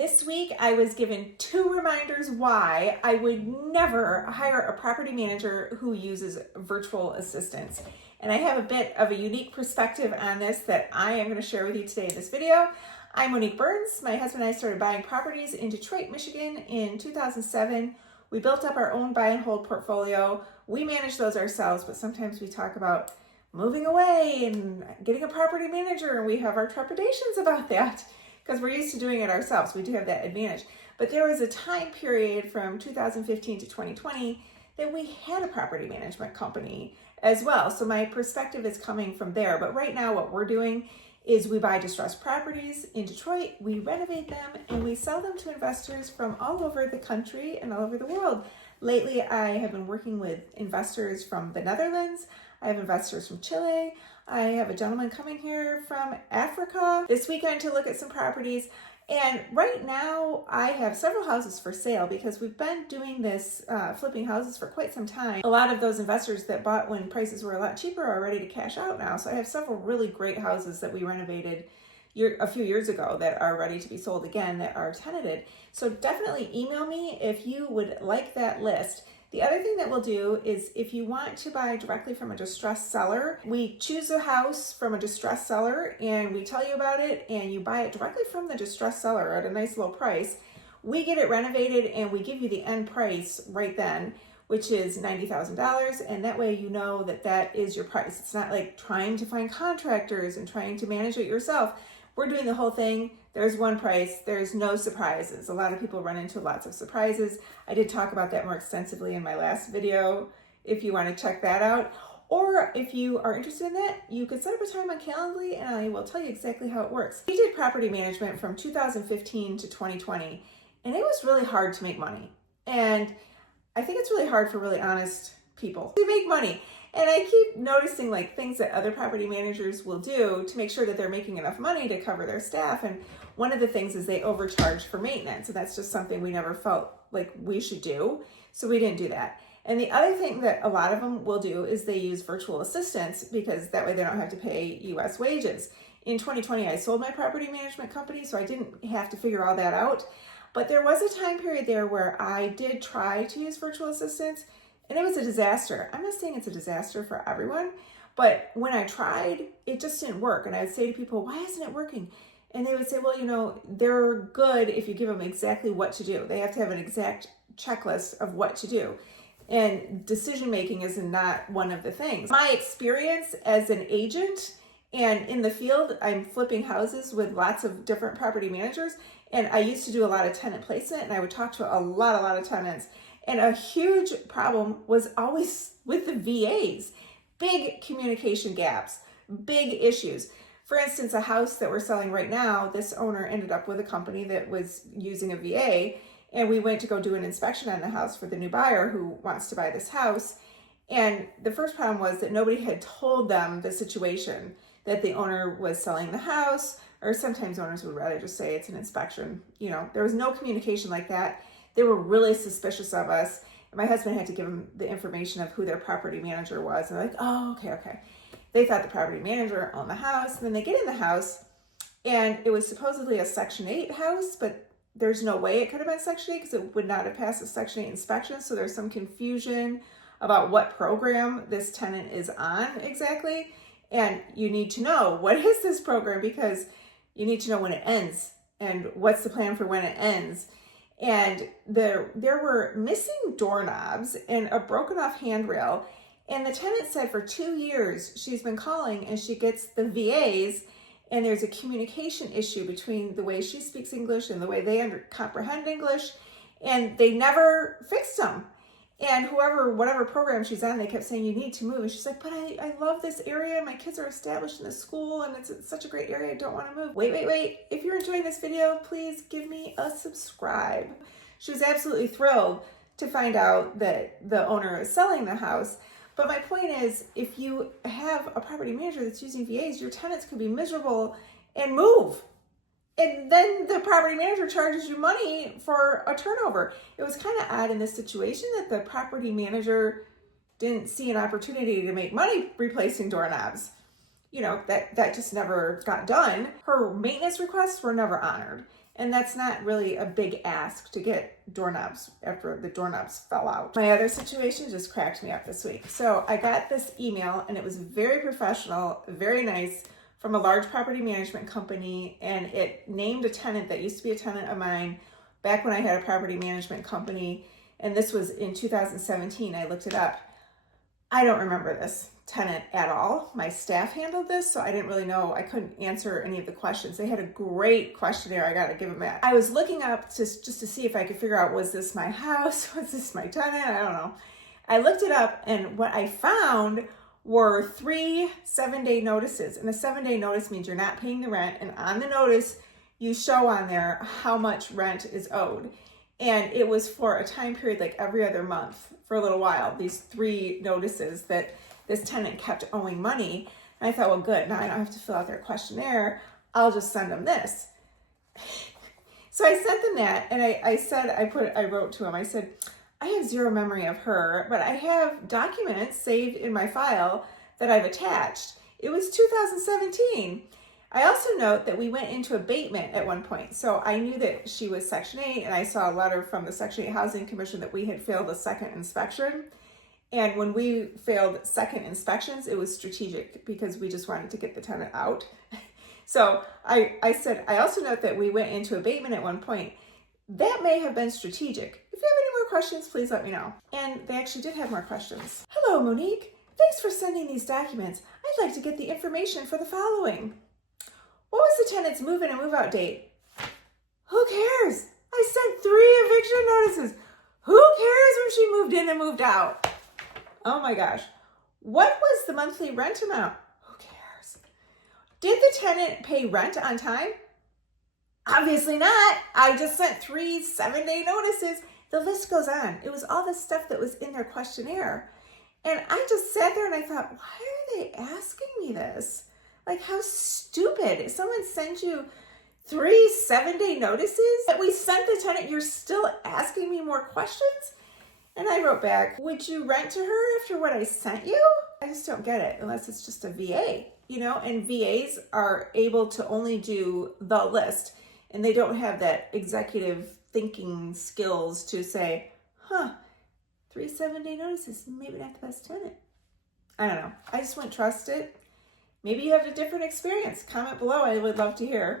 This week, I was given 2 reminders why I would never hire a property manager who uses virtual assistants. And I have a bit of a unique perspective on this that I am going to share with you today in this video. I'm Monique Burns. My husband and I started buying properties in Detroit, Michigan in 2007. We built up our own buy and hold portfolio. We manage those ourselves, but sometimes we talk about moving away and getting a property manager, and we have our trepidations about that because we're used to doing it ourselves. We do have that advantage. But there was a time period from 2015 to 2020 that we had a property management company as well. So my perspective is coming from there. But right now what we're doing is we buy distressed properties in Detroit, we renovate them, and we sell them to investors from all over the country and all over the world. Lately, I have been working with investors from the Netherlands. I have investors from Chile. I have a gentleman coming here from Africa this weekend to look at some properties. And right now I have several houses for sale because we've been doing this flipping houses for quite some time. A lot of those investors that bought when prices were a lot cheaper are ready to cash out now. So I have several really great houses that we renovated a few years ago that are ready to be sold again, that are tenanted. So definitely email me if you would like that list. The other thing that we'll do is if you want to buy directly from a distressed seller, we choose a house from a distressed seller and we tell you about it and you buy it directly from the distressed seller at a nice low price. We get it renovated and we give you the end price right then, which is $90,000, and that way you know that that is your price. It's not like trying to find contractors and trying to manage it yourself. We're doing the whole thing. There's one price. There's no surprises. A lot of people run into lots of surprises. I did talk about that more extensively in my last video if you want to check that out. Or if you are interested in that, you can set up a time on Calendly and I will tell you exactly how it works. We did property management from 2015 to 2020, and it was really hard to make money. And I think it's really hard for really honest people to make money. And I keep noticing like things that other property managers will do to make sure that they're making enough money to cover their staff. And one of the things is they overcharge for maintenance. And that's just something we never felt like we should do. So we didn't do that. And the other thing that a lot of them will do is they use virtual assistants because that way they don't have to pay US wages. In 2020, I sold my property management company, so I didn't have to figure all that out. But there was a time period there where I did try to use virtual assistants, and it was a disaster. I'm not saying it's a disaster for everyone, but when I tried, it just didn't work. And I would say to people, why isn't it working? And they would say, well, you know, they're good if you give them exactly what to do. They have to have an exact checklist of what to do. And decision-making is not one of the things. My experience as an agent and in the field, I'm flipping houses with lots of different property managers. And I used to do a lot of tenant placement, and I would talk to a lot of tenants. And a huge problem was always with the VAs. Big communication gaps, big issues. For instance, a house that we're selling right now, this owner ended up with a company that was using a VA, and we went to go do an inspection on the house for the new buyer who wants to buy this house. And the first problem was that nobody had told them the situation, that the owner was selling the house, or sometimes owners would rather just say it's an inspection. You know, there was no communication like that. They were really suspicious of us. My husband had to give them the information of who their property manager was. And they're like, oh, okay. They thought the property manager owned the house. And then they get in the house, and it was supposedly a Section 8 house, but there's no way it could have been Section 8 because it would not have passed a Section 8 inspection. So there's some confusion about what program this tenant is on exactly. And you need to know, what is this program? Because you need to know when it ends and what's the plan for when it ends. And there were missing doorknobs and a broken off handrail. And the tenant said for 2 years she's been calling and she gets the VAs, and there's a communication issue between the way she speaks English and the way they comprehend English, and they never fixed them. And whatever program she's on, they kept saying, you need to move. And she's like, but I love this area. My kids are established in this school and it's such a great area. I don't want to move. Wait. If you're enjoying this video, please give me a subscribe. She was absolutely thrilled to find out that the owner is selling the house. But my point is, if you have a property manager that's using VAs, your tenants could be miserable and move. And then the property manager charges you money for a turnover. It was kind of odd in this situation that the property manager didn't see an opportunity to make money replacing doorknobs. You know, that just never got done. Her maintenance requests were never honored. And that's not really a big ask to get doorknobs after the doorknobs fell out. My other situation just cracked me up this week. So I got this email and it was very professional, very nice, from a large property management company, and it named a tenant that used to be a tenant of mine back when I had a property management company, and this was in 2017. I looked it up. I don't remember this tenant at all. My staff handled this, so I didn't really know. I couldn't answer any of the questions. They had a great questionnaire. I got to give them that. I was looking up just to see if I could figure out, was this my house? Was this my tenant? I don't know. I looked it up, and what I found were 3 7-day notices. And a 7-day notice means you're not paying the rent, and on the notice, you show on there how much rent is owed. And it was for a time period like every other month for a little while, these 3 notices that this tenant kept owing money. And I thought, well, good, now I don't have to fill out their questionnaire. I'll just send them this. So I sent them that, and I wrote to him, I said, I have zero memory of her, but I have documents saved in my file that I've attached. It was 2017. I also note that we went into abatement at one point. So I knew that she was Section 8, and I saw a letter from the Section 8 Housing Commission that we had failed a second inspection. And when we failed second inspections, it was strategic because we just wanted to get the tenant out. So I said, I also note that we went into abatement at one point. That may have been strategic. If you have any more questions, please let me know. And they actually did have more questions. Hello, Monique. Thanks for sending these documents. I'd like to get the information for the following. What was the tenant's move-in and move-out date? Who cares? I sent 3 eviction notices. Who cares when she moved in and moved out? Oh my gosh. What was the monthly rent amount? Who cares? Did the tenant pay rent on time? Obviously not. I just sent 3 7-day notices. The list goes on. It was all the stuff that was in their questionnaire. And I just sat there and I thought, why are they asking me this? Like, how stupid. If someone sent you 3 7-day notices that we sent the tenant, you're still asking me more questions? And I wrote back, would you rent to her after what I sent you? I just don't get it unless it's just a VA, and VAs are able to only do the list, and they don't have that executive thinking skills to say, 3 7-day notices, maybe not the best tenant. I don't know. I just wouldn't trust it. Maybe you have a different experience. Comment below. I would love to hear.